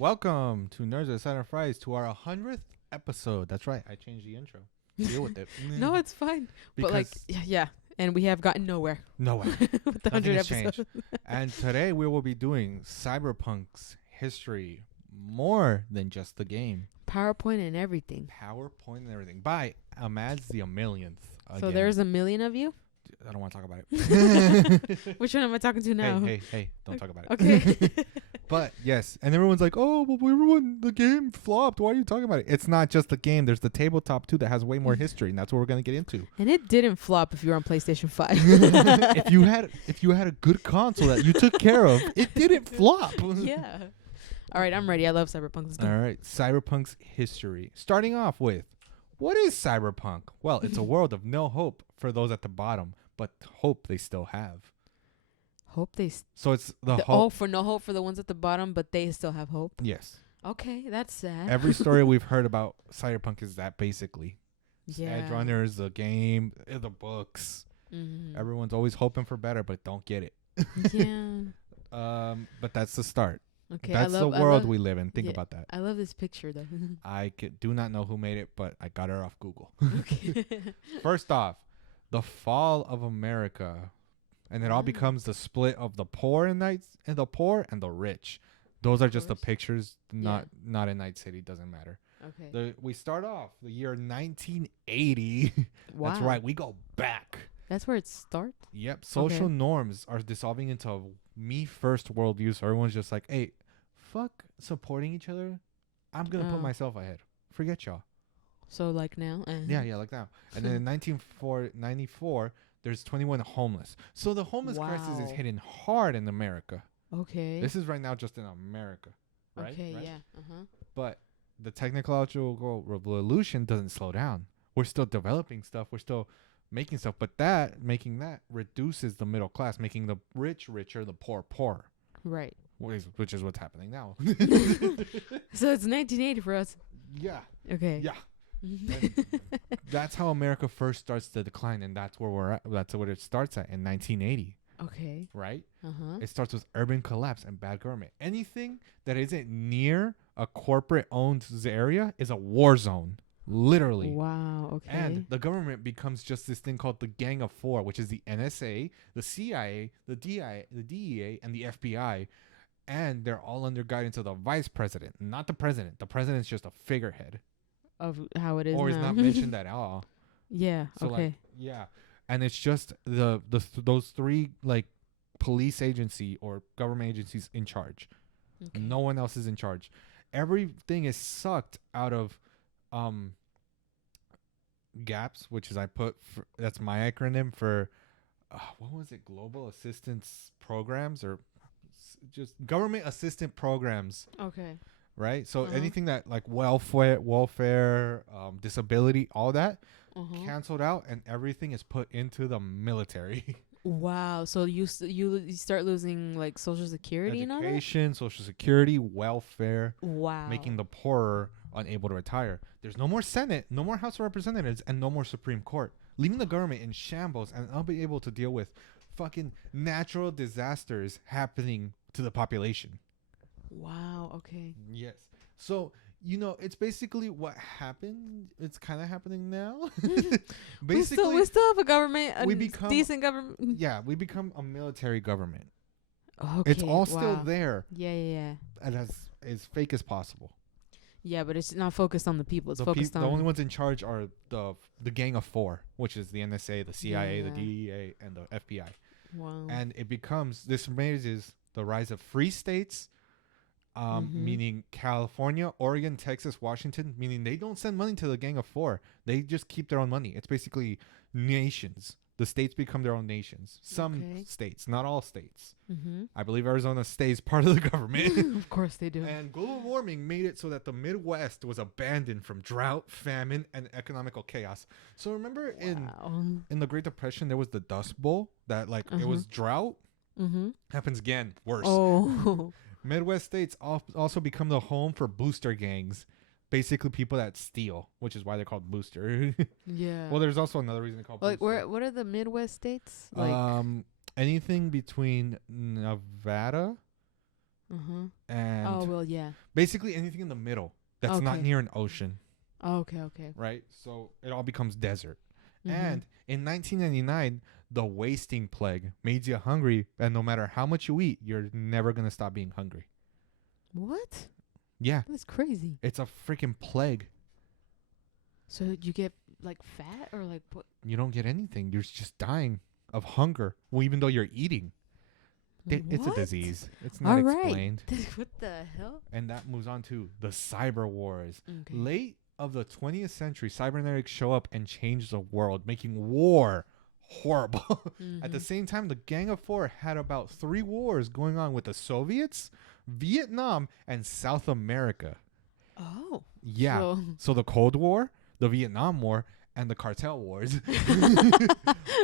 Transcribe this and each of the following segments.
Welcome to Nerds of Saturn Fries to our 100th episode. That's right. I changed the intro. Deal with it. No, it's fine. But like, yeah. And we have gotten nowhere. Nowhere. With the 100 episodes. And today we will be doing Cyberpunk's history more than just the game. PowerPoint and everything. PowerPoint and everything. By Amaddzz the millionth. So there's a million of you? I don't want to talk about it. Which one am I talking to now? Hey, don't talk about it. Okay. But yes, and everyone's like, oh, well, the game flopped. Why are you talking about it? It's not just the game. There's the tabletop too that has way more history, and that's what we're gonna get into. And it didn't flop if you were on PlayStation 5. if you had a good console that you took care of, it didn't flop. Yeah. All right, I'm ready. I love Cyberpunk. Let's go. All right, Cyberpunk's history. Starting off with, what is Cyberpunk? Well, it's a world of no hope for those at the bottom, but hope they still have. Hope they. So it's the hope. Oh, for no hope for the ones at the bottom, but they still have hope. Yes. Okay, that's sad. Every story we've heard about Cyberpunk is that basically. Yeah. Edge Runners, the game, the books. Mm-hmm. Everyone's always hoping for better, but don't get it. Yeah. But that's the start. Okay. That's the world we live in. Think about that. I love this picture though. I do not know who made it, but I got her off Google. Okay. First off, the fall of America, and it all becomes the split of the poor and the poor and the rich. Those are just the pictures, not in Night City. Doesn't matter. Okay. We start off the year 1980. Wow. That's right. We go back. That's where it starts? Yep. Social norms are dissolving into a me first worldview. So everyone's just like, hey, fuck supporting each other. I'm going to put myself ahead. Forget y'all. So like now? Yeah, like now. And then in 1994, there's 21 homeless. So the homeless crisis is hitting hard in America. Okay. This is right now just in America. Right? Okay, right? yeah. Uh-huh. But the technological revolution doesn't slow down. We're still developing stuff. We're still making stuff. But making that reduces the middle class, making the rich richer, the poor poorer. Right. Which is what's happening now. So it's 1980 for us. Yeah. Okay. Yeah. That's how America first starts to decline, and that's where we're at. That's what it starts at in 1980. Okay. Right? Uh-huh. It starts with urban collapse and bad government. Anything that isn't near a corporate-owned area is a war zone. Literally. Wow. Okay. And the government becomes just this thing called the Gang of Four, which is the NSA, the CIA, the DEA, and the FBI. And they're all under guidance of the vice president, not the president. The president's just a figurehead. Of how it is or now. is not mentioned at all. Yeah. So okay. Like, yeah. And it's just those three like police agency or government agencies in charge. Okay. No one else is in charge. Everything is sucked out of GAPS, which is that's my acronym for what was it? Global Assistance Programs or just government assistant programs. Okay. Right? So anything that like welfare, disability, all that canceled out, and everything is put into the military. Wow. So you start losing like Social Security and all that? Education, Social Security, welfare. Wow. Making the poorer unable to retire. There's no more Senate, no more House of Representatives, and no more Supreme Court. Leaving the government in shambles and unable to deal with fucking natural disasters happening to the population. Wow. Okay. Yes. So, it's basically what happened. It's kind of happening now. Basically, we still have a government, decent government. Yeah, we become a military government. Okay. It's all still there. Yeah. And as fake as possible. Yeah, but it's not focused on the people. It's focused on... The only ones in charge are the Gang of Four, which is the NSA, the CIA, the DEA, and the FBI. Wow. And this raises the rise of free states, meaning California, Oregon, Texas, Washington, meaning they don't send money to the Gang of Four. They just keep their own money. It's basically nations. The states become their own nations. Some states, not all states. I believe Arizona stays part of the government. Of course they do. And global warming made it so that the Midwest was abandoned from drought, famine, and economical chaos. So remember in the Great Depression, there was the Dust Bowl that it was drought. Happens again, worse. Oh. Midwest states also become the home for booster gangs. Basically, people that steal, which is why they're called booster. Yeah. Well, there's also another reason they're called booster. What are the Midwest states? Anything between Nevada and Oh well, yeah. basically anything in the middle that's not Okay. near an ocean, Okay. right? So it all becomes desert. Mhm. And in 1999, the wasting plague made you hungry, and no matter how much you eat, you're never gonna stop being hungry. What? Yeah, That's crazy. it's a freaking plague. So you get like fat or like what? You don't get anything. You're just dying of hunger. Well, even though you're eating, it's a What? disease. It's not All right. explained. What the hell? And that moves on to the cyber wars. Okay. Late of the 20th century, cybernetics show up and change the world, making war horrible. At the Mhm. same time, the Gang of Four had about 3 wars going on with the Soviets, Vietnam, and South America. Oh. Yeah. So the Cold War, the Vietnam War, and the cartel wars.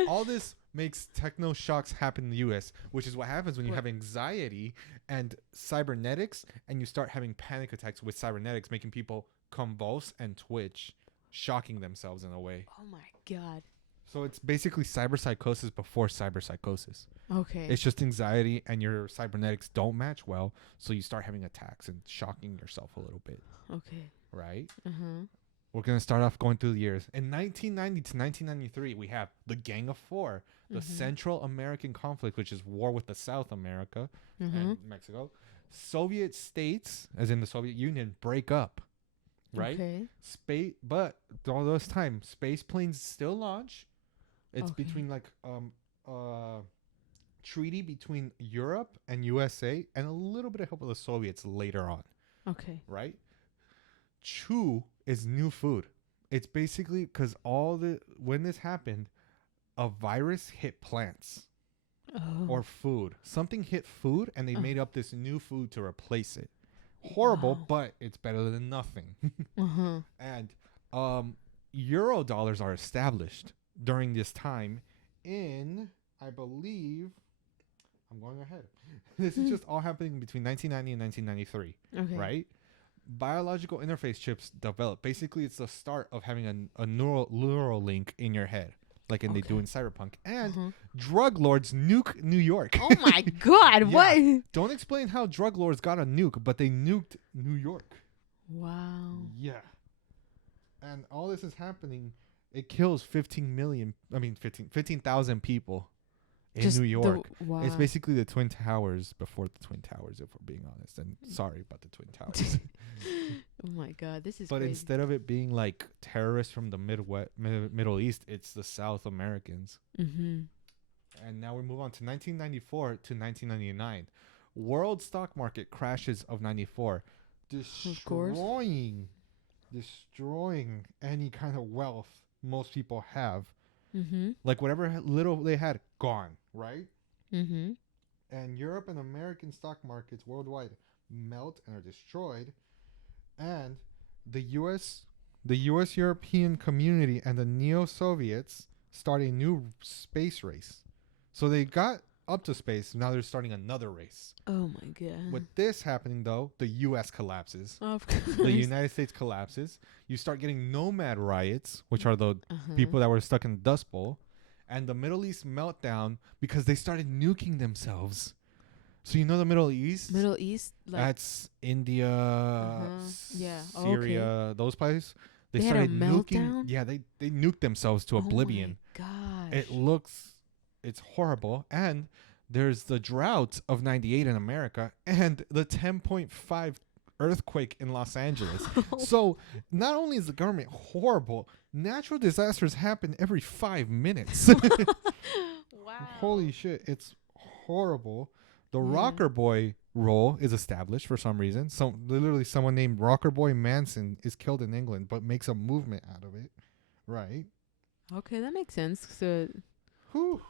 All this makes techno shocks happen in the US, which is what happens when you have anxiety and cybernetics, and you start having panic attacks with cybernetics, making people convulse and twitch, shocking themselves in a way. Oh my god. So it's basically cyberpsychosis before cyberpsychosis. Okay. It's just anxiety and your cybernetics don't match well, so you start having attacks and shocking yourself a little bit, Okay. right? Uh-huh. We're going to start off going through the years. In 1990 to 1993, we have the Gang of Four, the Central American conflict, which is war with the South America and Mexico. Soviet states, as in the Soviet Union, break up, right? Okay. But all those time, space planes still launch. It's Okay. between like treaty between Europe and USA, and a little bit of help with the Soviets later on, Okay. right? Chew is new food. It's basically because when this happened, a virus hit plants or food. Something hit food, and they made up this new food to replace it. Horrible, but it's better than nothing. And euro dollars are established during this time in, I believe, I'm going ahead. This is just all happening between 1990 and 1993, Okay. right? Biological interface chips develop. Basically, it's the start of having a neural link in your head, like they do in Cyberpunk. And drug lords nuke New York. Oh my god, what? Don't explain how drug lords got a nuke, but they nuked New York. Wow. Yeah. And all this is happening. It kills 15,000 people in Just New York. Wow. It's basically the Twin Towers before the Twin Towers, if we're being honest. And sorry about the Twin Towers. Oh my god, this is But crazy. instead of it being like terrorists from the Middle East, it's the South Americans. And now we move on to 1994 to 1999. World stock market crashes of 94, destroying any kind of wealth most people have. Like whatever little they had, gone, right? And Europe and American stock markets worldwide melt and are destroyed. And the U.S. European community and the neo-Soviets start a new space race. So they got up to space. Now they're starting another race. Oh my god. With this happening, though, the U.S. collapses. Of course. The United States collapses. You start getting nomad riots, which are the people that were stuck in the Dust Bowl. And the Middle East meltdown because they started nuking themselves. So you know the Middle East? Middle East? Like That's India, Yeah. Syria, those places. They had started a nuking. meltdown? Yeah, they nuked themselves to oblivion. Oh my gosh. It's horrible. And there's the drought of 98 in America and the 10.5 earthquake in Los Angeles. So not only is the government horrible, natural disasters happen every 5 minutes. Wow. Holy shit, it's horrible. The Rocker Boy role is established for some reason. So literally someone named Rocker Boy Manson is killed in England but makes a movement out of it. Right? Okay, that makes sense. So Whew.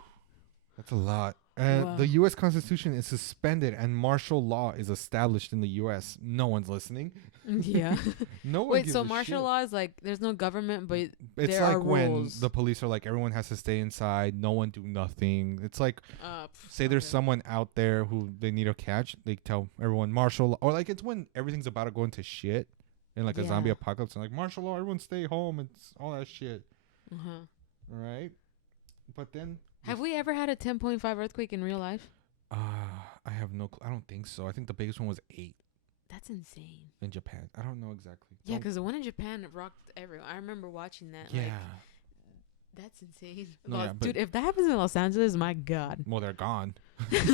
That's a lot. The U.S. Constitution is suspended and martial law is established in the U.S. No one's listening. yeah. No one Wait, gives so a martial shit. law is like there's no government, but It's there like are when rules. the police are like, everyone has to stay inside. No one do nothing. It's like, say there's okay. someone out there who they need to catch. They tell everyone martial law. Or like it's when everything's about to go into shit in like a zombie apocalypse. And like martial law, everyone stay home. It's all that shit. Right? But then Have we ever had a 10.5 earthquake in real life? I have have no clue. I don't think so. I think the biggest one was 8 That's insane. in Japan. I don't know exactly. Yeah, because the one in Japan rocked everyone. I remember watching that. Yeah. Like, that's insane. No, yeah, Dude, if that happens in Los Angeles, my God. well, they're gone.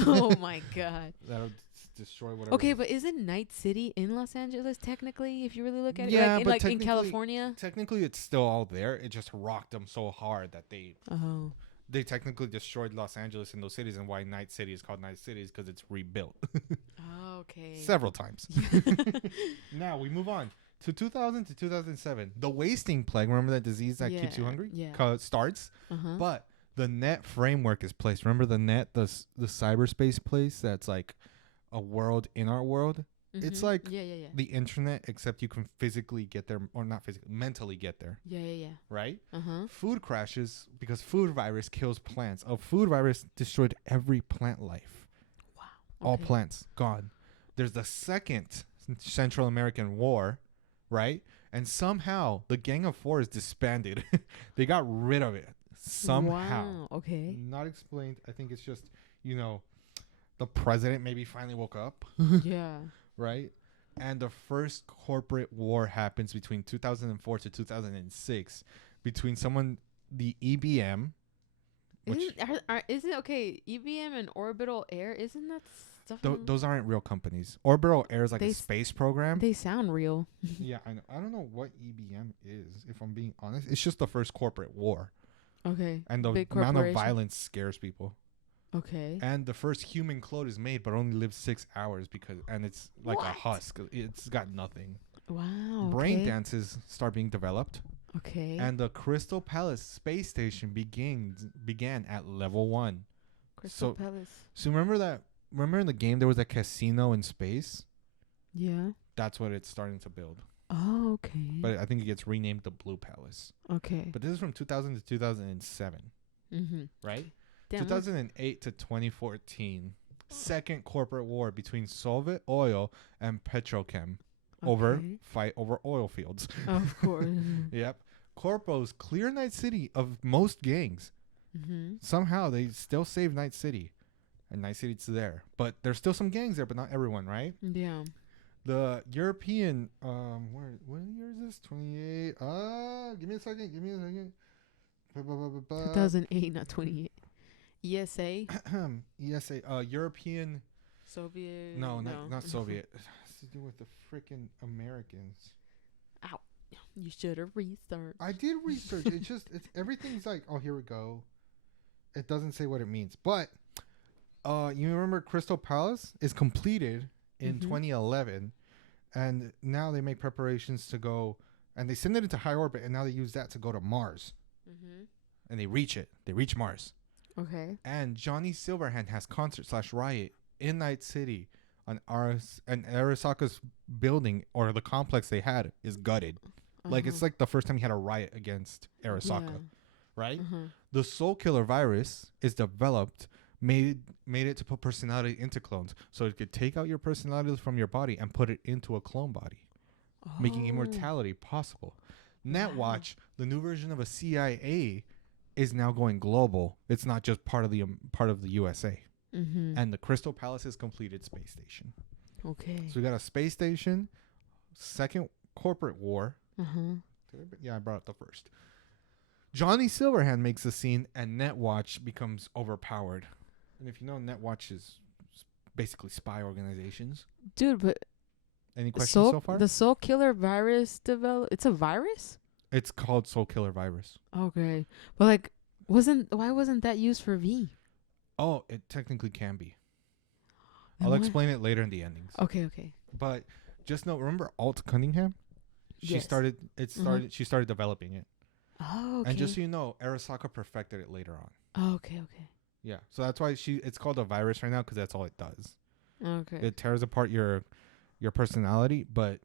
Oh, my God. That'll destroy whatever. Okay, but isn't Night City in Los Angeles, technically, if you really look at it? Yeah, Like, but in California? Technically, it's still all there. It just rocked them so hard that they technically destroyed Los Angeles in those cities, and why Night City is called Night City is because it's rebuilt Oh, okay. several times. Now we move on to 2000 to 2007. The wasting plague, remember that disease that keeps you hungry? Yeah. Starts, Uh-huh. but the net framework is placed. Remember the net, the cyberspace place that's like a world in our world? It's like the internet, except you can physically get there, or not physically, mentally get there. Yeah. Right? Uh-huh. Food crashes because food virus kills plants. A food virus destroyed every plant life. Wow. All plants gone. There's the second Central American War, right? And somehow the Gang of Four is disbanded. They got rid of it somehow. Wow. Okay. Not explained. I think it's just, the president maybe finally woke up. Yeah. Right? And the first corporate war happens between 2004 to 2006 between the EBM. Is it okay? EBM and Orbital Air, isn't that stuff? Those aren't real companies. Orbital Air is like a space program. They sound real. Yeah, I know. I don't know what EBM is, if I'm being honest. It's just the first corporate war. Okay. And the amount of violence scares people. Okay. And the first human clone is made, but only lives 6 hours and it's like a husk. It's got nothing. Wow. Brain dances start being developed. Okay. And the Crystal Palace space station began at level 1. Crystal Palace. So remember in the game there was a casino in space? Yeah. That's what it's starting to build. Oh, okay. But I think it gets renamed the Blue Palace. Okay. But this is from 2000 to 2007. Mm-hmm. Right? Damn, 2008 to 2014. Second corporate war between Soviet oil and petrochem fight over oil fields. Of course. Yep. Corpos clear Night City of most gangs. Mm-hmm. Somehow they still save Night City. And Night City's there. But there's still some gangs there, but not everyone, right? Yeah. The European what year is this? 28. Give me a second. 2008, not 28. ESA. ESA. European. Soviet. No, not Soviet. It has to do with the freaking Americans. Ow. You should have researched. I did research. It's everything's like, oh, here we go. It doesn't say what it means. But you remember Crystal Palace is completed in 2011, and now they make preparations to go, and they send it into high orbit, and now they use that to go to Mars. Mm-hmm. And they reach it. They reach Mars. Okay. And Johnny Silverhand has concert/riot in Night City on and Arasaka's building, or the complex they had, is gutted. Like, it's like the first time he had a riot against Arasaka. Right? The Soul Killer virus is developed, made it to put personality into clones, so it could take out your personality from your body and put it into a clone body, making immortality possible. Netwatch, the new version of a CIA, is now going global. It's not just part of the USA. And the Crystal Palace is completed space station. Okay. So we got a space station, second corporate war. Yeah, I brought up the first. Johnny Silverhand makes the scene, and Netwatch becomes overpowered. And if you know, Netwatch is basically spy organizations. Dude, but any questions so far? The Soul Killer virus it's a virus? It's called Soul Killer virus. Okay. But like why wasn't that used for V? Oh, it technically can be. I'll explain it later in the endings. Okay. But just know, remember Alt Cunningham? She started developing it. Oh, okay. And just so you know, Arasaka perfected it later on. Oh, okay. Yeah. So that's why it's called a virus right now, because that's all it does. Okay. It tears apart your personality, but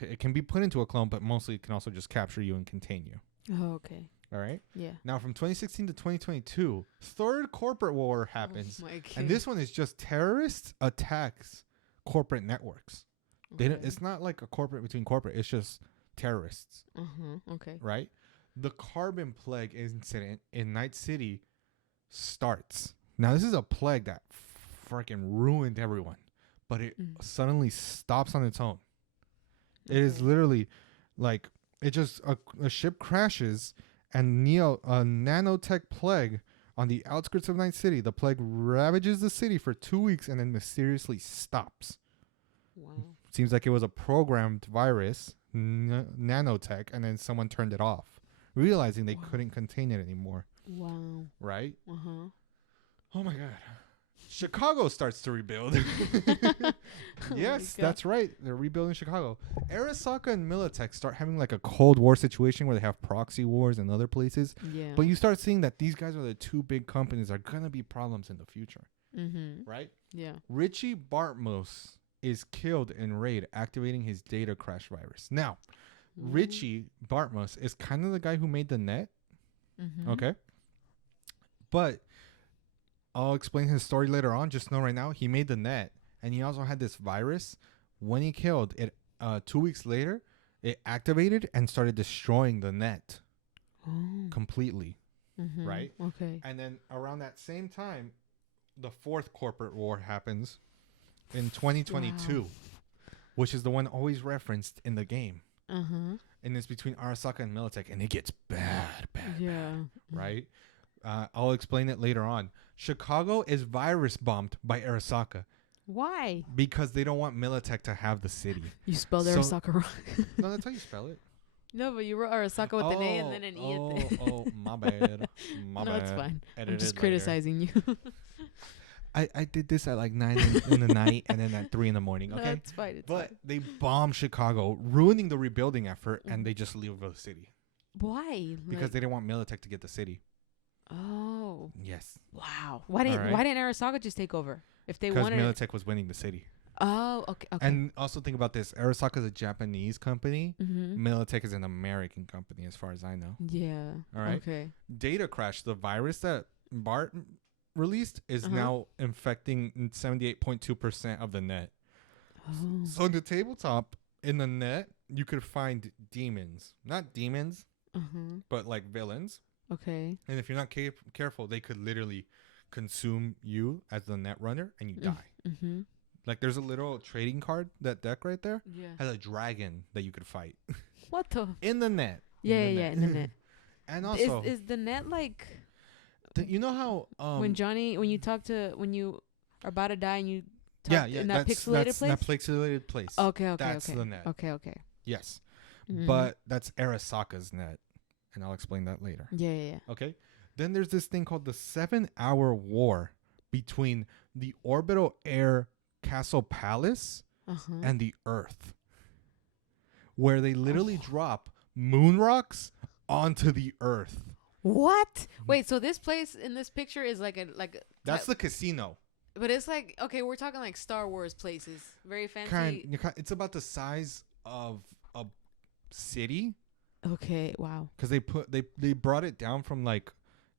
it can be put into a clone, but mostly it can also just capture you and contain you. Oh, okay. All right? Yeah. Now, from 2016 to 2022, third corporate war happens. Oh my God. And this one is just terrorist attacks corporate networks. Okay. It's not like a corporate between corporate. It's just terrorists. Okay. Right? The carbon plague incident in Night City starts. Now, this is a plague that freaking ruined everyone. But it suddenly stops on its own. It is literally like it just a ship crashes and a nanotech plague on the outskirts of Night City. The plague ravages the city for 2 weeks and then mysteriously stops. Wow. Seems like it was a programmed virus, nanotech, and then someone turned it off, realizing they couldn't contain it anymore. Wow. Right? Uh-huh. Oh my God. Chicago starts to rebuild. Yes, that's right. They're rebuilding Chicago. Arasaka and Militech start having like a Cold War situation where they have proxy wars in other places. Yeah. But you start seeing that these guys are the two big companies that are going to be problems in the future. Right? Yeah. Richie Bartmos is killed in raid activating his data crash virus. Now, Richie Bartmos is kind of the guy who made the net. Okay? But I'll explain his story later on. Just know right now, he made the net, and he also had this virus. When he killed it, 2 weeks later, it activated and started destroying the net completely. Right? Okay. And then around that same time, the fourth corporate war happens in 2022, which is the one always referenced in the game. And it's between Arasaka and Militech, and it gets bad. Right? I'll explain it later on. Chicago is virus bombed by Arasaka. Why? Because they don't want Militech to have the city. You spelled Arasaka wrong. No, that's how you spell it. No, but you wrote Arasaka with an A and then an E at the end. My bad. My bad. That's fine. Edited I'm just later. criticizing you. I did this at like 9 in the night and then at 3 in the morning. Okay, That's fine. but they bomb Chicago, ruining the rebuilding effort, and they just leave the city. Why? Because they didn't want Militech to get the city. Oh. Yes. Wow. Why didn't Arasaka just take over? If they Because wanted Militech was winning the city. Oh, okay. And also think about this. Arasaka is a Japanese company. Militech is an American company as far as I know. Yeah. All right. Okay. Data crash, the virus that Bart released, is now infecting 78.2% of the net. Oh. So in the tabletop, in the net, you could find demons. Not demons, but like villains. Okay. And if you're not careful, they could literally consume you as the net runner and you die. Like there's a little trading card, that deck right there has a dragon that you could fight. What the? In the net. In the net. And also, is the net like? You know how when you are about to die and you talk in that pixelated place? That pixelated place. Okay. That's the net. Okay. Yes. But that's Arasaka's net. And I'll explain that later. Yeah. Okay. Then there's this thing called the 7-hour war between the orbital air Castle Palace and the Earth, where they literally drop moon rocks onto the Earth. What? Wait, so this place in this picture is That's the casino. But it's like, okay, we're talking like Star Wars places, very fancy. It's about the size of a city. Okay, wow. Because they brought it down from like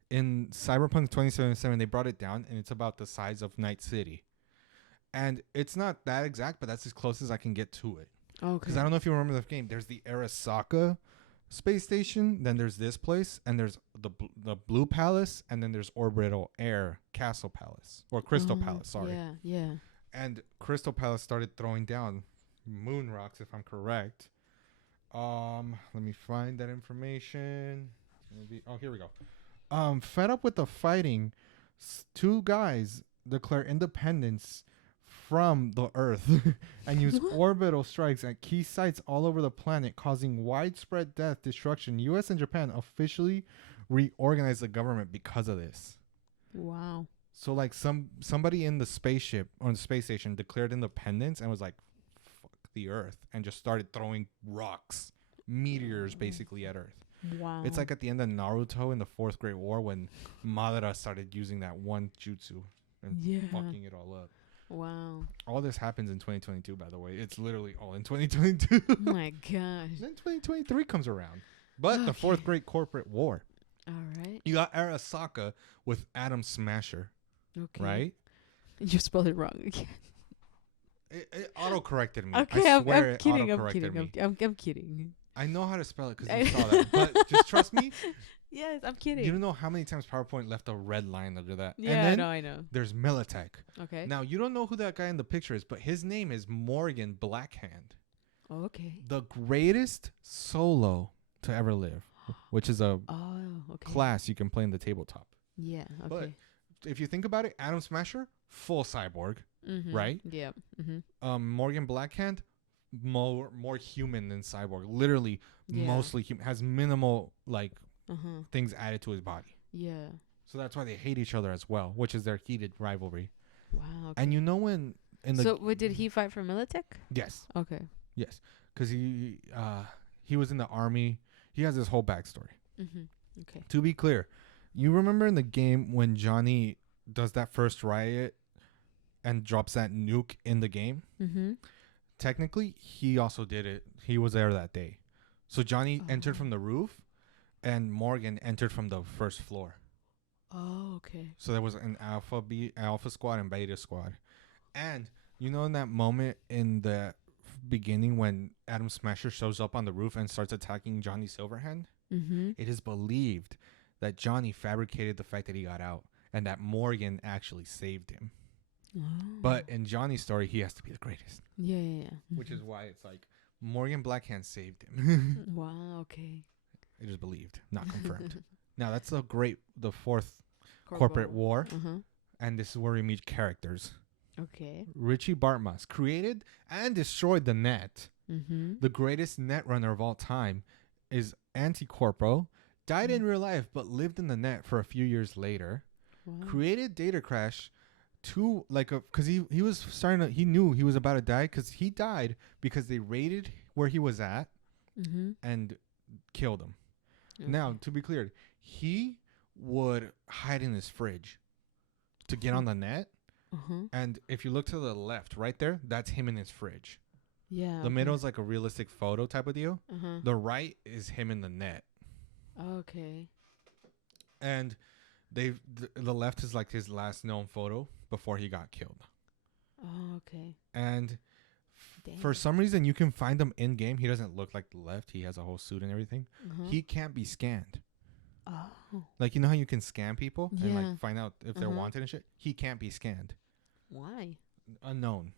in Cyberpunk 2077, they brought it down and it's about the size of Night City. And it's not that exact, but that's as close as I can get to it. Okay. Because I don't know if you remember the game. There's the Arasaka space station, then there's this place, and there's the Blue Palace, and then there's Orbital Air Castle Palace or Crystal Palace. Sorry. Yeah. And Crystal Palace started throwing down moon rocks, if I'm correct. Let me find that information. Here we go. Fed up with the fighting, two guys declare independence from the Earth and use orbital strikes at key sites all over the planet, causing widespread death, destruction. U.S. and Japan officially reorganized the government because of this. Wow. So like somebody in the spaceship or the space station declared independence and was like, fuck the Earth, and just started throwing rocks, meteors basically at Earth. Wow. It's like at the end of Naruto in the Fourth Great War when Madara started using that one jutsu and fucking it all up. Wow. All this happens in 2022, by the way. It's literally all in 2022. Oh my gosh. Then 2023 comes around. But the Fourth Great Corporate War. All right. You got Arasaka with Atom Smasher. Okay. Right? You spelled it wrong again. It auto-corrected me. Okay, I swear I'm kidding. it auto-corrected me. I'm kidding. I know how to spell it because you saw that. But just trust me, Yes, I'm kidding. You don't know how many times PowerPoint left a red line under that. Yeah, and then I know. there's Militech. Okay. Now, you don't know who that guy in the picture is, but his name is Morgan Blackhand. Oh, okay. The greatest solo to ever live, which is a class you can play in the tabletop. Yeah, okay. But if you think about it, Atom Smasher, full cyborg, right? Yeah. Mm-hmm. Morgan Blackhand, more human than cyborg. Literally, mostly human. Has minimal, like, things added to his body. Yeah. So that's why they hate each other as well, which is their heated rivalry. Wow. Okay. And you know when in the so did he fight for Militech? Yes. Okay. Yes, because he was in the army. He has this whole backstory. Okay. To be clear, you remember in the game when Johnny does that first riot and drops that nuke in the game? Technically, he also did it. He was there that day. So Johnny entered from the roof, and Morgan entered from the first floor. Oh, okay. So there was an alpha squad and beta squad. And you know in that moment in the beginning when Atom Smasher shows up on the roof and starts attacking Johnny Silverhand? It is believed that Johnny fabricated the fact that he got out and that Morgan actually saved him. Oh. But in Johnny's story, he has to be the greatest. Yeah. Which is why it's like Morgan Blackhand saved him. Wow, okay. It is believed, not confirmed. Now, that's the fourth corporate war. And this is where we meet characters. Okay. Richie Bartmas created and destroyed the net. The greatest net runner of all time is Anticorpo. Died in real life, but lived in the net for a few years later. Wow. Created Data Crash because he was he knew he was about to die because he died because they raided where he was at and killed him. Okay. Now, to be clear, he would hide in his fridge to get on the net. And if you look to the left, right there, that's him in his fridge. Yeah. The middle is like a realistic photo type of deal. The right is him in the net. Okay. And the left is like his last known photo before he got killed. Oh, okay. And for some reason, you can find him in game. He doesn't look like the left. He has a whole suit and everything. He can't be scanned. Oh. Like, you know how you can scan people and like find out if they're wanted and shit? He can't be scanned. Why? Unknown.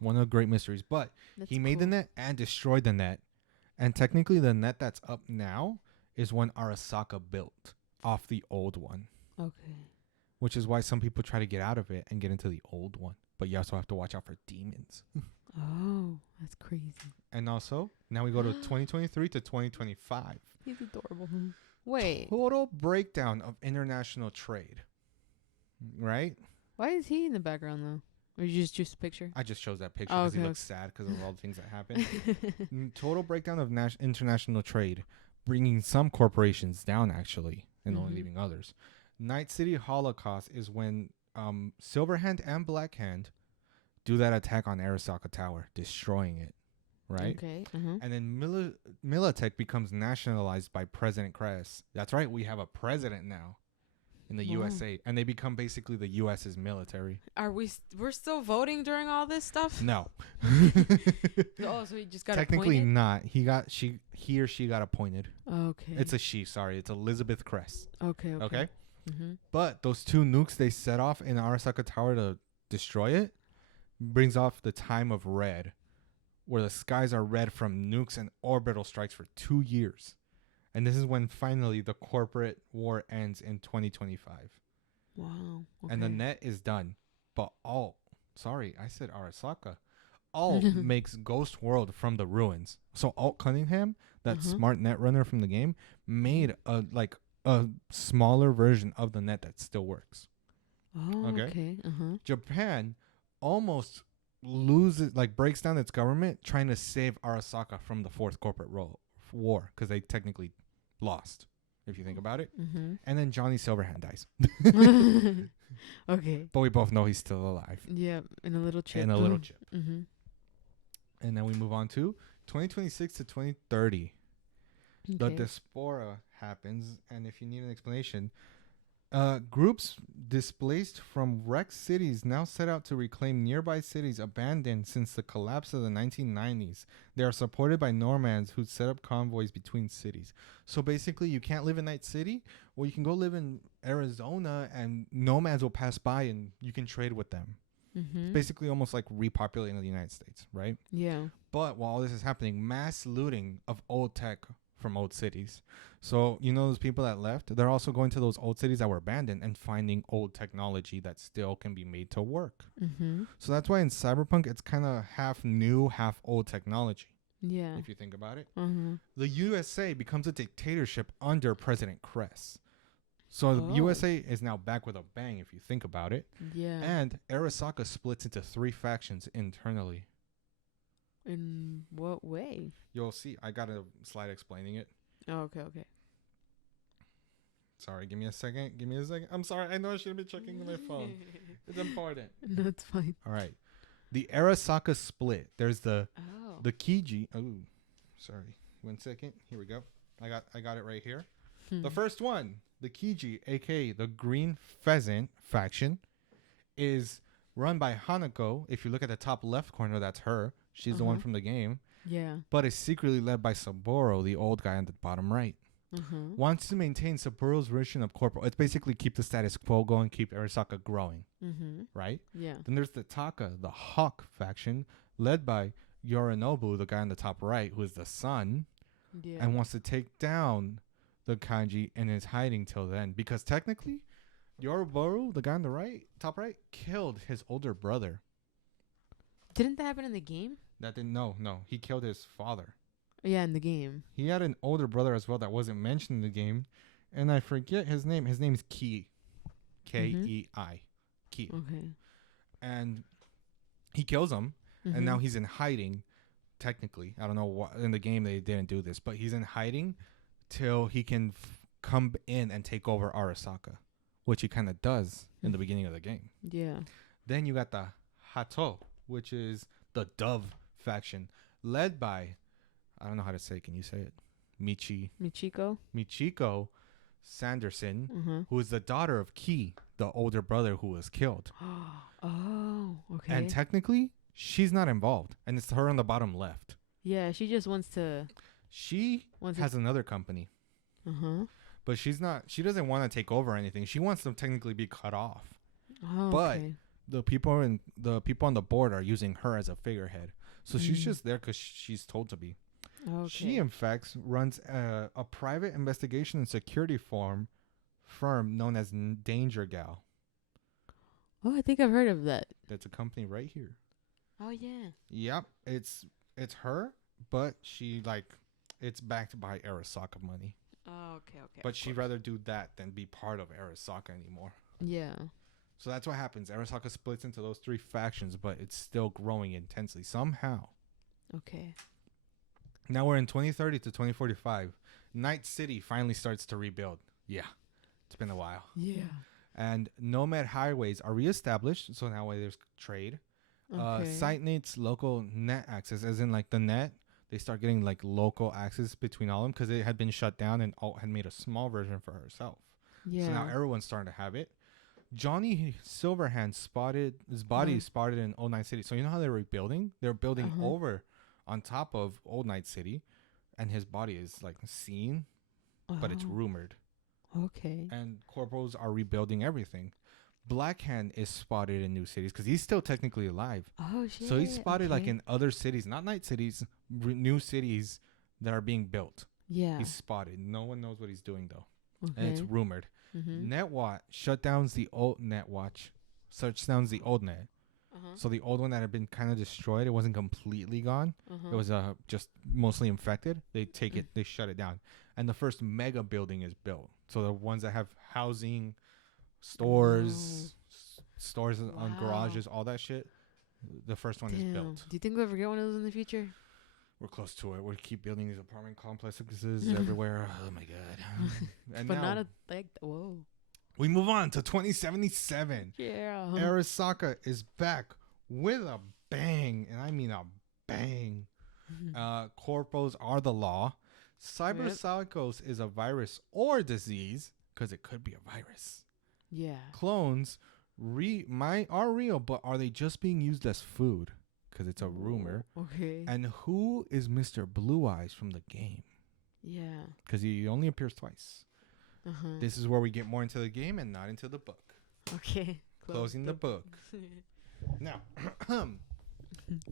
One of the great mysteries. But he made the net and destroyed the net. And technically, the net that's up now is one Arasaka built off the old one. Okay. Which is why some people try to get out of it and get into the old one. But you also have to watch out for demons. Oh, that's crazy. And also, now we go to 2023 to 2025. He's adorable. Wait. Total breakdown of international trade. Right? Why is he in the background, though? Or you just a picture? I just chose that picture because he looks sad because of all the things that happened. Total breakdown of international trade, bringing some corporations down, actually, and only leaving others. Night City Holocaust is when Silverhand and Blackhand do that attack on Arasaka Tower, destroying it, right? Okay. And then Militech becomes nationalized by President Kress. That's right, we have a president now in the USA, and they become basically the US's military. Are we're still voting during all this stuff? No. Oh, so he just got technically appointed? Not. He or she got appointed. Okay. It's a she. Sorry, it's Elizabeth Kress. Okay. But those two nukes they set off in Arasaka Tower to destroy it brings off the time of red, where the skies are red from nukes and orbital strikes for 2 years. And this is when finally the corporate war ends in 2025. Wow. Okay. And the net is done. But I said Arasaka. Alt makes Ghost World from the ruins. So Alt Cunningham, that smart net runner from the game, made a smaller version of the net that still works. Oh, okay. Japan almost breaks down its government trying to save Arasaka from the fourth corporate war because they technically lost, if you think about it. And then Johnny Silverhand dies. Okay. But we both know he's still alive. Yeah, in a little chip. And then we move on to 2026 to 2030. Okay. The diaspora happens, and if you need an explanation, Groups displaced from wrecked cities now set out to reclaim nearby cities abandoned since the collapse of the 1990s. They are supported by nomads who set up convoys between cities. So basically, you can't live in Night City, or you can go live in Arizona, and nomads will pass by, and you can trade with them. It's basically almost like repopulating the United States, right? Yeah. But while all this is happening, mass looting of old tech from old cities. So, you know, those people that left, they're also going to those old cities that were abandoned and finding old technology that still can be made to work. So that's why in Cyberpunk, it's kind of half new, half old technology. Yeah. If you think about it. The USA becomes a dictatorship under President Kress. So the USA is now back with a bang, if you think about it. Yeah. And Arasaka splits into 3 factions internally. In what way? You'll see. I got a slide explaining it. Oh, okay. Sorry, give me a second. I'm sorry. I know I shouldn't be checking my phone. It's important. No, it's fine. All right. The Arasaka split. There's the Kiji. Oh, sorry. 1 second. Here we go. I got it right here. The first one, the Kiji, aka the Green Pheasant faction, is run by Hanako. If you look at the top left corner, that's her. She's the one from the game. Yeah. But it's secretly led by Saburo, the old guy on the bottom right. Wants to maintain Saburo's version of corporal. It's basically keep the status quo going, keep Arasaka growing. Right? Yeah. Then there's the Taka, the Hawk faction, led by Yorinobu, the guy on the top right, who is the son, and wants to take down the Kanji and is hiding till then. Because technically, Yorinobu, the guy on the right, top right, killed his older brother. Didn't that happen in the game? That didn't, no. He killed his father. Yeah, in the game. He had an older brother as well that wasn't mentioned in the game. And I forget his name. His name's Ki. K-E-I. Ki. Okay. And he kills him. And now he's in hiding, technically. I don't know what. In the game, they didn't do this. But he's in hiding till he can come in and take over Arasaka. Which he kind of does in the beginning of the game. Yeah. Then you got the Hato, which is the Dove faction. Led by... I don't know how to say it. Can you say it? Michiko Sanderson, who is the daughter of Ki, the older brother who was killed. Oh, okay. And technically, she's not involved. And it's her on the bottom left. Yeah, she just wants to... She has another company. But she's not... She doesn't want to take over anything. She wants to technically be cut off. Oh, but the people on the board are using her as a figurehead. So she's just there because she's told to be. Okay. She, in fact, runs a private investigation and security firm known as Danger Gal. Oh, I think I've heard of that. That's a company right here. Oh, yeah. Yep. It's her, but it's backed by Arasaka money. Oh, okay. But she'd rather do that than be part of Arasaka anymore. Yeah. So that's what happens. Arasaka splits into those 3 factions, but it's still growing intensely somehow. Okay. Now we're in 2030 to 2045. Night City finally starts to rebuild. Yeah, it's been a while. Yeah. And nomad highways are reestablished, so now there's trade. Site needs local net access, as in like the net. They start getting like local access between all of them because it had been shut down and Alt had made a small version for herself. Yeah. So now everyone's starting to have it. Johnny Silverhand his body spotted in Old Night City. So you know how they're rebuilding? They're building over on top of Old Night City, and his body is like seen, but it's rumored. Okay. And corporals are rebuilding everything. Blackhand is spotted in new cities because he's still technically alive. Oh shit! So he's spotted like in other cities, not night cities, new cities that are being built. Yeah. He's spotted. No one knows what he's doing though, and it's rumored. Mm-hmm. Netwatch shuts down the old net. So the old one that had been kind of destroyed, it wasn't completely gone. It was just mostly infected. They take it, they shut it down, and the first mega building is built. So the ones that have housing, stores on garages, all that shit. The first one is built. Do you think we'll ever get one of those in the future? We're close to it. We'll keep building these apartment complexes everywhere. Oh my god! And but now, not whoa. We move on to 2077. Yeah. Arasaka is back with a bang, and I mean a bang. Corpos are the law. Cyberpsychos is a virus or disease, because it could be a virus. Yeah. Clones are real, but are they just being used as food? Because it's a rumor. Okay. And who is Mr. Blue Eyes from the game? Yeah. Because he only appears twice. Uh-huh. This is where we get more into the game and not into the book. Okay. Closing the book. Now, a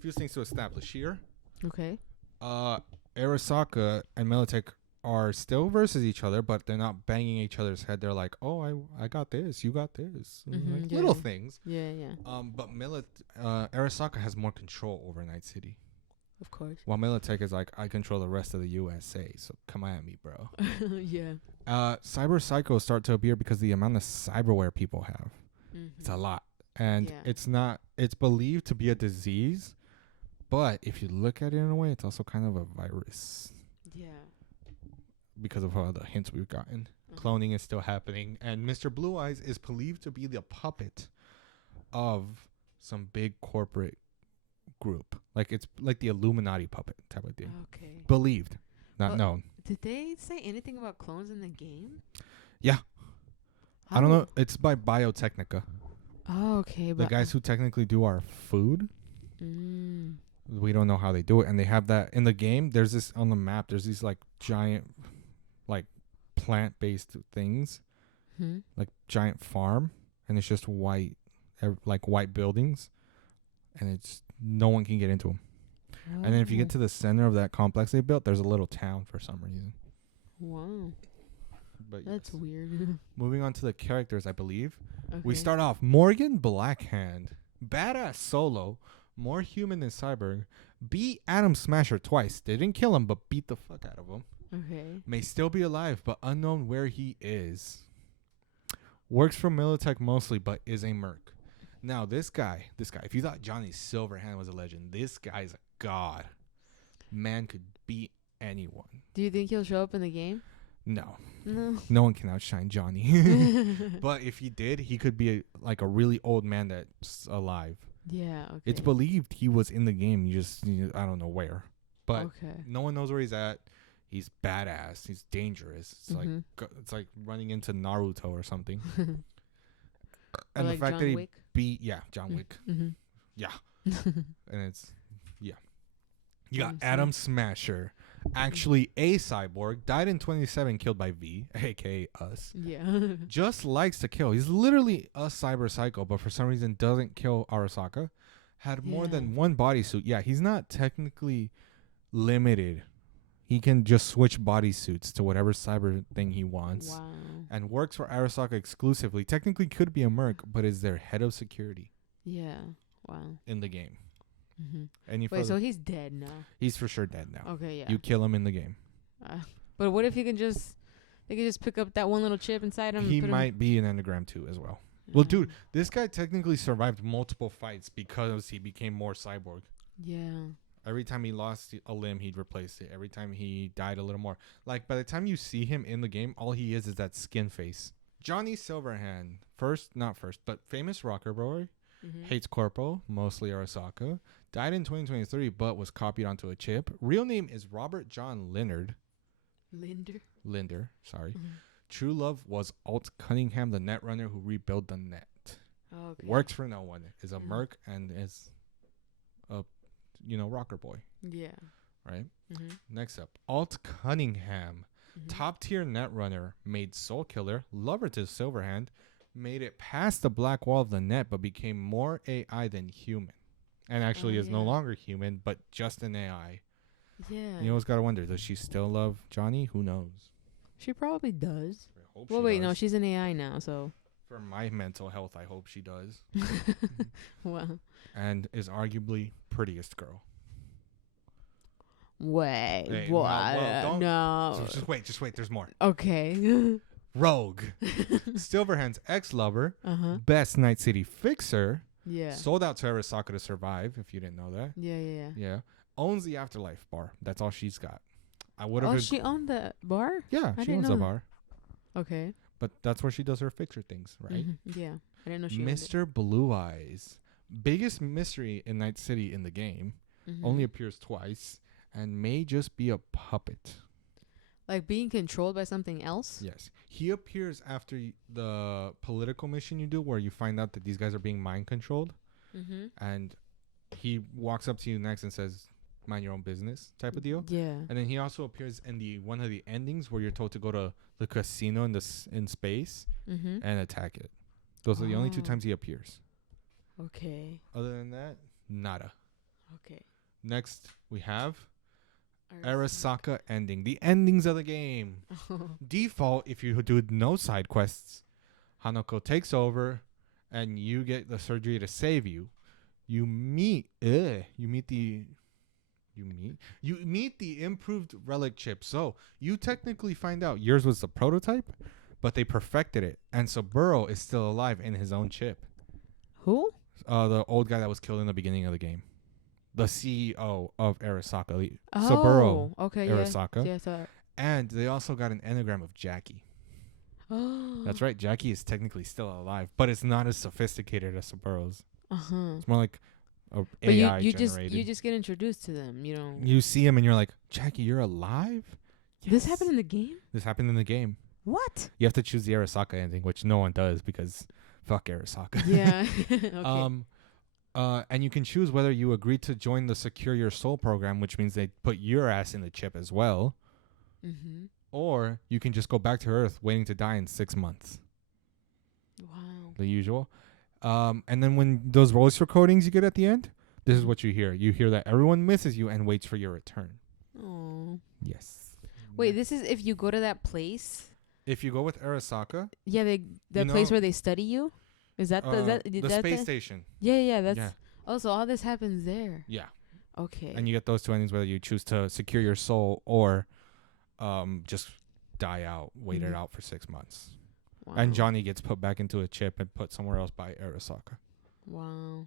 few things to establish here. Okay. Arasaka and Militech are still versus each other, but they're not banging each other's head. They're like, oh, I got this, you got this. Like Yeah. little things. Yeah, yeah. But Arasaka has more control over Night City. Of course. While Militech is like, I control the rest of the USA, so come at me, bro. Yeah. Cyber psychos start to appear because the amount of cyberware people have. It's a lot. And it's believed to be a disease, but if you look at it in a way, it's also kind of a virus. Yeah. Because of all the hints we've gotten. Cloning is still happening, and Mr. Blue Eyes is believed to be the puppet of some big corporate group. Like it's like the Illuminati puppet type of thing. Okay. Believed, not known. Did they say anything about clones in the game? Yeah. I don't know. It's by Biotechnica. Oh, okay. The guys who technically do our food. We don't know how they do it, and they have that in the game. There's this on the map. There's these like giant, like plant-based things, like giant farm, and it's just white, like white buildings, and it's no one can get into them. And then if you get to the center of that complex they built, there's a little town for some reason. Wow. But that's weird. Moving on to the characters, I believe. Okay. We start off Morgan Blackhand, badass solo, more human than Cyborg, beat Atom Smasher twice. They didn't kill him, but beat the fuck out of him. Okay. May still be alive, but unknown where he is. Works for Militech mostly, but is a merc. Now, this guy, if you thought Johnny Silverhand was a legend, this guy's a god. Man could beat anyone. Do you think he'll show up in the game? No. No one can outshine Johnny. But if he did, he could be like a really old man that's alive. Yeah, okay. It's believed he was in the game. I don't know where. But no one knows where he's at. He's badass. He's dangerous. It's like running into Naruto or something. And like the fact John that he Wick? beat, John Wick. Yeah. And it's, You got Atom Smasher, actually a cyborg, died in 27, killed by V, aka us. Yeah. Just likes to kill. He's literally a cyber psycho, but for some reason doesn't kill Arasaka. Had more than one bodysuit. Yeah, he's not technically limited. He can just switch bodysuits to whatever cyber thing he wants. Wow. And works for Arasaka exclusively. Technically could be a merc, but is their head of security. Yeah. Wow. In the game. Wait, so he's dead now? He's for sure dead now. Okay, yeah. You kill him in the game. But what if they can just pick up that one little chip inside him? He might be an endogram too as well. Well, dude, this guy technically survived multiple fights because he became more cyborg. Yeah. Every time he lost a limb, he'd replace it. Every time he died a little more. Like, by the time you see him in the game, all he is that skin face. Johnny Silverhand, not first, but famous rocker boy. Hates Corpo, mostly Arasaka. Died in 2023, but was copied onto a chip. Real name is Robert John Linder, sorry. True love was Alt Cunningham, the netrunner who rebuilt the net. Okay. Works for no one. Is a merc and is a, rocker boy. Yeah. Right? Next up, Alt Cunningham. Top tier netrunner, made Soul Killer, lover to Silverhand, made it past the black wall of the net, but became more AI than human. And actually is no longer human, but just an AI. Yeah. You always got to wonder, does she still love Johnny? Who knows? She probably does. I hope well, wait, no, she's an AI now, so. For my mental health, I hope she does. Wow. And is arguably prettiest girl. Wait, hey, what? No. Just wait. There's more. Okay. Rogue. Silverhand's ex-lover. Best Night City fixer. Yeah. Sold out to Arasaka to survive, if you didn't know that. Yeah. Owns the Afterlife bar. That's all she's got. I would have. Oh, she owned the bar? Yeah, she owns the bar. Okay. But that's where she does her fixer things, right? Yeah. I didn't know she Mr. Blue Eyes. Biggest mystery in Night City in the game. Only appears twice. And may just be a puppet. Like being controlled by something else? Yes. He appears after the political mission you do where you find out that these guys are being mind controlled. Mm-hmm. And he walks up to you next and says, mind your own business type of deal. Yeah. And then he also appears in the one of the endings where you're told to go to the casino in space and attack it. Those are the only 2 times he appears. Okay. Other than that, nada. Okay. Next, we have Arasaka ending. The endings of the game. Default, if you do no side quests, Hanako takes over and you get the surgery to save you. You meet the improved relic chip. So you technically find out yours was the prototype, but they perfected it. And Saburo is still alive in his own chip. Who? The old guy that was killed in the beginning of the game. The CEO of Arasaka. Saburo. Okay. Arasaka. Yes. And they also got an anagram of Jackie. That's right. Jackie is technically still alive, but it's not as sophisticated as Saburo's. It's more like a AI generated. You just get introduced to them. You know. You see him and you're like, Jackie, you're alive? Yes. This happened in the game? This happened in the game. What? You have to choose the Arasaka ending, which no one does because fuck Arasaka. Yeah. Okay. And you can choose whether you agree to join the Secure Your Soul program, which means they put your ass in the chip as well. Mm-hmm. Or you can just go back to Earth waiting to die in 6 months. Wow. The usual. And then when those voice recordings you get at the end, this is what you hear. You hear that everyone misses you and waits for your return. Oh. Yes. Wait, this is if you go to that place? If you go with Arasaka. Yeah, the place where they study you? Is that the space station? Yeah, that's... Yeah. Oh, so all this happens there. Yeah. Okay. And you get those 2 endings whether you choose to secure your soul or just die out, wait it out for 6 months. Wow. And Johnny gets put back into a chip and put somewhere else by Arasaka. Wow.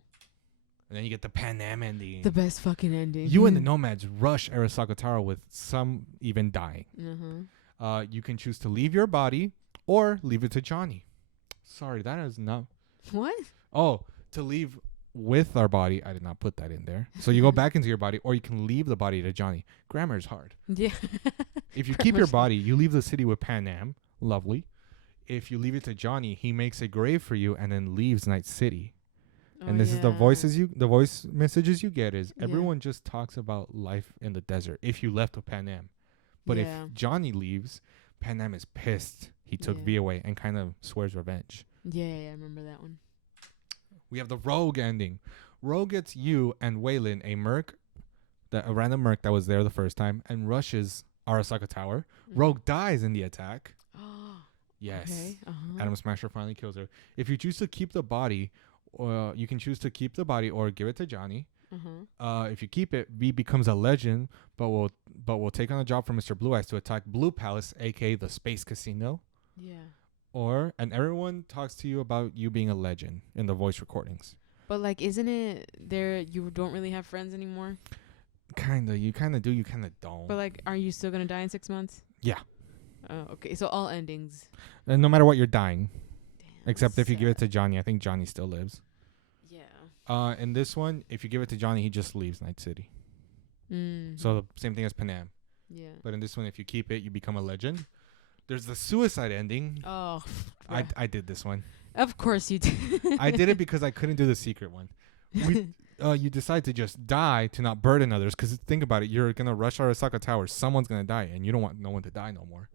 And then you get the Pan Am ending. The best fucking ending. You and the Nomads rush Arasaka Taro with some even dying. Mm-hmm. You can choose to leave your body or leave it to Johnny. Sorry, that is not... What? Oh, to leave with our body. I did not put that in there. So you go back into your body or you can leave the body to Johnny. Grammar is hard. Yeah. If you keep your body, you leave the city with Pan Am. Lovely. If you leave it to Johnny, he makes a grave for you and then leaves Night City. And this is the voice messages you get is everyone just talks about life in the desert if you left with Pan Am. But if Johnny leaves, Pan Am is pissed. He took V away and kind of swears revenge. Yeah, I remember that one. We have the Rogue ending. Rogue gets you and Waylon a random merc that was there the first time and rushes Arasaka Tower. Rogue dies in the attack. Yes. Okay. Atom Smasher finally kills her. If you choose to keep the body, you can choose to keep the body or give it to Johnny. If you keep it, V becomes a legend, but will take on a job from Mr. Blue Eyes to attack Blue Palace, aka the Space Casino. Yeah. And everyone talks to you about you being a legend in the voice recordings. But like, isn't it there? You don't really have friends anymore. Kinda. You kinda do. You kinda don't. But like, are you still gonna die in 6 months? Yeah. Oh, okay. So all endings. And no matter what, you're dying. Damn, except if you give it to Johnny. I think Johnny still lives. Yeah. In this one, if you give it to Johnny, he just leaves Night City. So the same thing as Panam. Yeah. But in this one, if you keep it, you become a legend. There's the suicide ending. Oh. I did this one. Of course you did. I did it because I couldn't do the secret one. You decide to just die to not burden others. Because think about it. You're going to rush Arasaka Tower. Someone's going to die. And you don't want no one to die no more.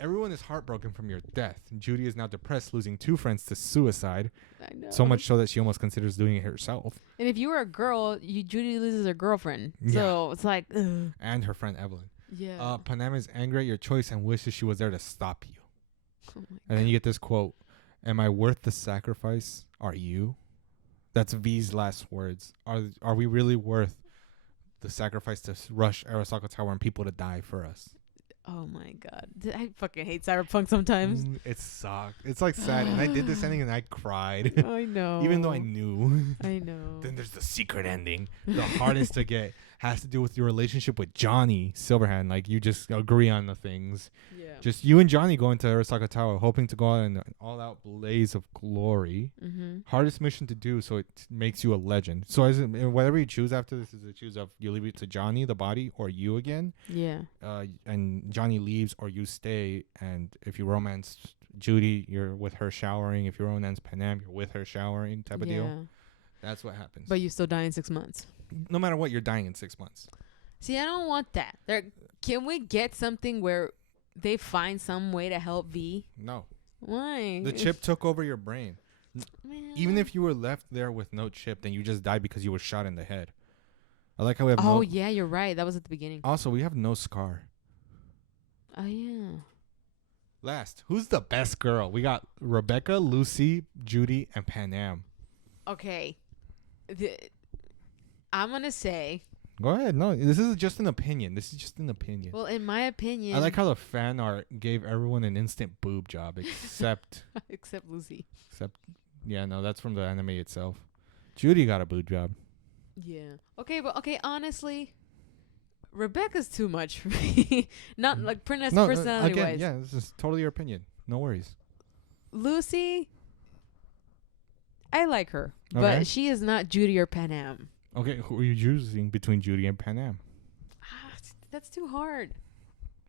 Everyone is heartbroken from your death. Judy is now depressed, losing 2 friends to suicide. I know. So much so that she almost considers doing it herself. And if you were a girl, Judy loses her girlfriend. So it's like... Ugh. And her friend Evelyn. Yeah. Panam is angry at your choice and wishes she was there to stop you. Oh my and then you get this quote. Am I worth the sacrifice? Are you? That's V's last words. Are we really worth the sacrifice to rush Arasaka Tower and people to die for us? Oh my god. I fucking hate Cyberpunk sometimes. It sucked. It's like sad. And I did this ending and I cried. I know. Even though I knew. I know. Then there's the secret ending. The hardest to get. has to do with your relationship with Johnny Silverhand. Like, you just agree on the things. Yeah. Just you and Johnny go into Arasaka Tower, hoping to go out in an all-out blaze of glory. Mm-hmm. Hardest mission to do, so it makes you a legend. So as whatever you choose after this is a choose of you leave it to Johnny, the body, or you again. Yeah. And Johnny leaves, or you stay. And if you romance Judy, you're with her showering. If you romance Panam, you're with her showering, type of deal. That's what happens. But you still die in 6 months. No matter what, you're dying in 6 months. See, I don't want that. Can we get something where they find some way to help V? No. Why? The chip took over your brain. Man. Even if you were left there with no chip, then you just died because you were shot in the head. I like how we have Oh, yeah, you're right. That was at the beginning. Also, we have no scar. Oh, yeah. Last, who's the best girl? We got Rebecca, Lucy, Judy, and Panam. Okay. I'm going to say... Go ahead. No, this is just an opinion. Well, in my opinion... I like how the fan art gave everyone an instant boob job, except... except Lucy. Yeah, no, that's from the anime itself. Judy got a boob job. Yeah. Okay, honestly, Rebecca's too much for me. Not like personality-wise. Yeah, this is totally your opinion. No worries. Lucy, I like her, Okay. but she is not Judy or Panam. Okay, who are you choosing between Judy and Panam? That's too hard.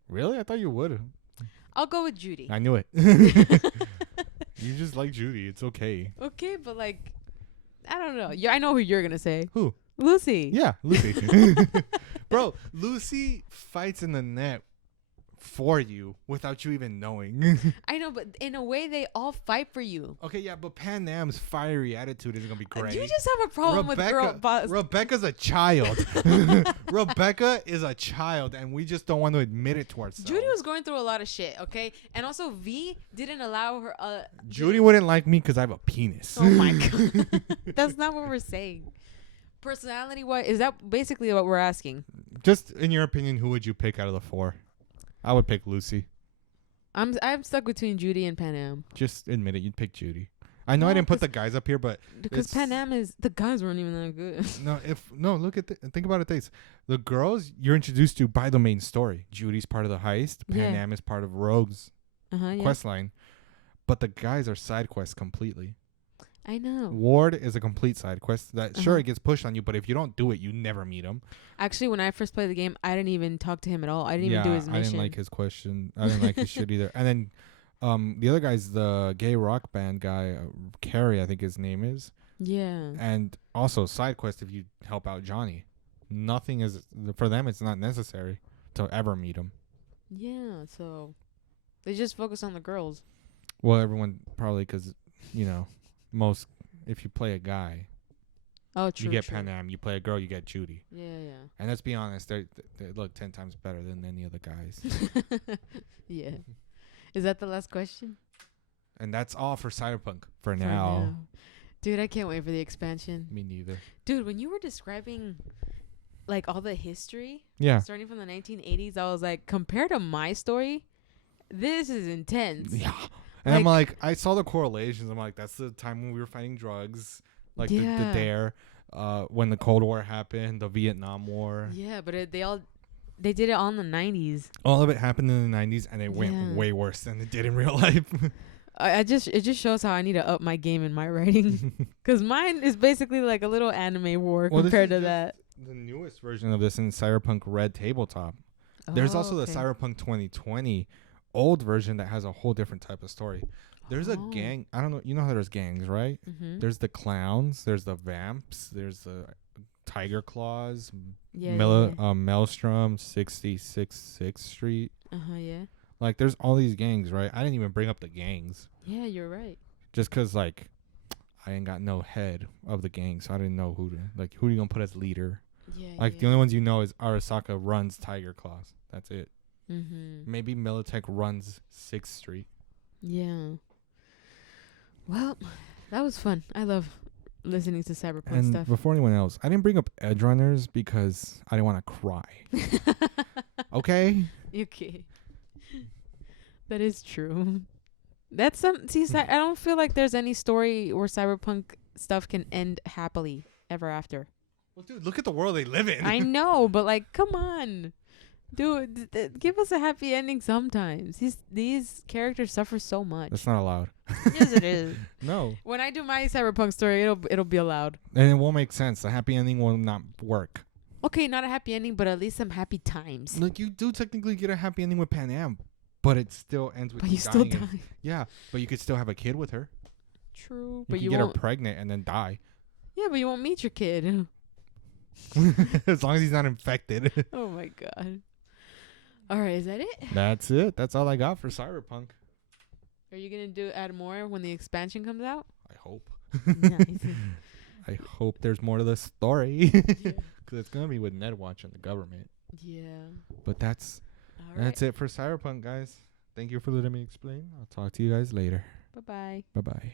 Really? I thought you would. I'll go with Judy. I knew it. You just like Judy. It's okay. Okay, but like, I don't know. I know who you're gonna say. Who? Lucy. Yeah, Lucy. Bro, Lucy fights in the net for you without you even knowing. I know, but in a way, they all fight for you. Okay, yeah, but Panam's fiery attitude is gonna be great. You just have a problem with girl boss. Rebecca's a child. Rebecca is a child, and we just don't want to admit it to ourselves. Judy was going through a lot of shit, okay? And also, V didn't allow her... Judy wouldn't like me because I have a penis. Oh, my God. That's not what we're saying. Personality-wise, is that basically what we're asking? Just in your opinion, who would you pick out of the four? I would pick Lucy. I'm stuck between Judy and Panam. Just admit it, you'd pick Judy. I know I didn't put the guys up here, but because Panam is the guys weren't even that good. Look at think about it. This the girls you're introduced to by the main story. Judy's part of the heist. Panam is part of Rogue's quest line, but the guys are side quests completely. I know. Ward is a complete side quest that sure it gets pushed on you, but if you don't do it, you never meet him. Actually, when I first played the game, I didn't even talk to him at all. I didn't even do his mission. I didn't like his question. I didn't like his shit either. And then the other guy's the gay rock band guy, Carrie, I think his name is. Yeah. And also side quest if you help out Johnny. Nothing is for them. It's not necessary to ever meet him. Yeah. So they just focus on the girls. Well, everyone probably because most if you play a guy. Oh, true. You get Panam. You play a girl, you get Judy. Yeah. And let's be honest, they look 10 times better than any of the guys. Yeah. Is that the last question? And that's all for Cyberpunk for now. Dude, I can't wait for the expansion. Me neither. Dude, when you were describing like all the history, starting from the 1980s, I was like, compared to my story, this is intense. Yeah. And I'm like, I saw the correlations. I'm like, that's the time when we were fighting drugs, like the DARE, when the Cold War happened, the Vietnam War. Yeah, but they did it all in the 90s. All of it happened in the 90s, and it went way worse than it did in real life. It just shows how I need to up my game in my writing, because mine is basically like a little anime war compared to that. The newest version of this in Cyberpunk Red Tabletop. There's also the Cyberpunk 2020 old version that has a whole different type of story. There's a gang. I don't know. You know how there's gangs, right? Mm-hmm. There's the clowns. There's the vamps. There's the tiger claws. Maelstrom, 66th Street. Yeah. Like, there's all these gangs, right? I didn't even bring up the gangs. Yeah, you're right. Just because, like, I ain't got no head of the gang, so I didn't know who are you going to put as leader? Yeah, the only ones you know is Arasaka runs Tiger Claws. That's it. Mm-hmm. Maybe Militech runs 6th Street. Yeah. Well, that was fun. I love listening to Cyberpunk stuff. Before anyone else, I didn't bring up Edge Runners because I didn't want to cry. Okay? Okay. That is true. That's I don't feel like there's any story where Cyberpunk stuff can end happily ever after. Well, dude, look at the world they live in. I know, but like, come on. Dude, give us a happy ending sometimes. These characters suffer so much. That's not allowed. Yes, it is. No. When I do my Cyberpunk story, it'll be allowed. And it won't make sense. The happy ending will not work. Okay, not a happy ending, but at least some happy times. Like, you do technically get a happy ending with Pan Am, but it still ends with But you you still dying. die. Yeah, but you could still have a kid with her. True, But you get her pregnant and then die. Yeah, but you won't meet your kid. As long as he's not infected. Oh my god. All right, is that it? That's it. That's all I got for Cyberpunk. Are you gonna add more when the expansion comes out? I hope. Nice. I hope there's more to the story. Yeah. Because it's going to be with Ned watching the government. Yeah. But that's it for Cyberpunk, guys. Thank you for letting me explain. I'll talk to you guys later. Bye-bye. Bye-bye.